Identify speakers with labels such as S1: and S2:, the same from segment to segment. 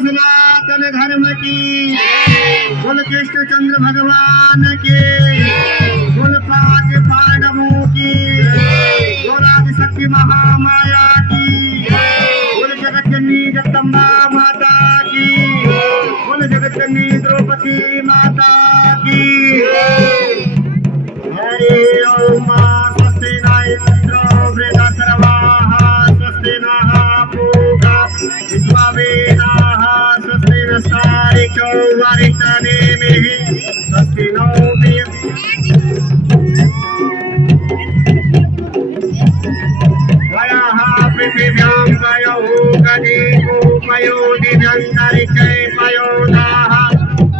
S1: सनातन धर्म की। बोल कृष्ण चंद्र भगवान के। बोल पाँच पांडवों की। बोल आदि शक्ति महामाया की। बोल जगत जननी जगदम्बा माता की। बोल जगत जननी द्रौपदी माता की। हरि ओम स्वस्ति न इंद्रो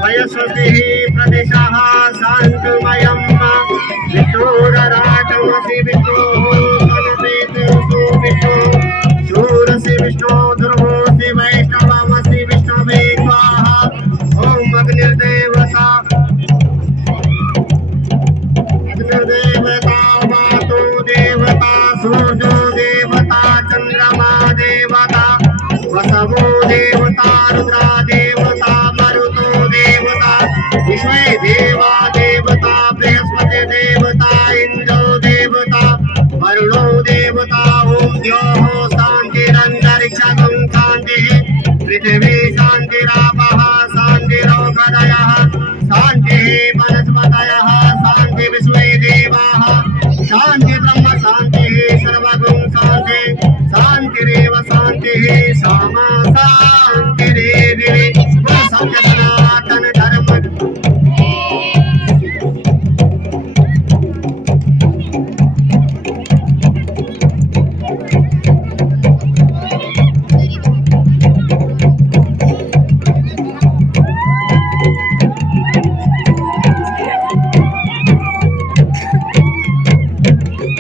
S1: वयस्वतिः प्रदिशः शान्तमयम् विष्णोरराटमसि सूर्यो देवता चन्द्रमा देवता, वसवो देवता रुद्रा देवता मरुतो देवता विश्वे देवा देवता बृहस्पति देवता इन्द्रो देवता वरुणो देवता ॐ द्योः शान्तिरन्तरिक्षगं शान्तिः पृथिवी शान्तिरापः शान्तिः, वनस्पतयः, शान्ति विश्वे देवाः, शान्तिः सर्वगुं शान्ति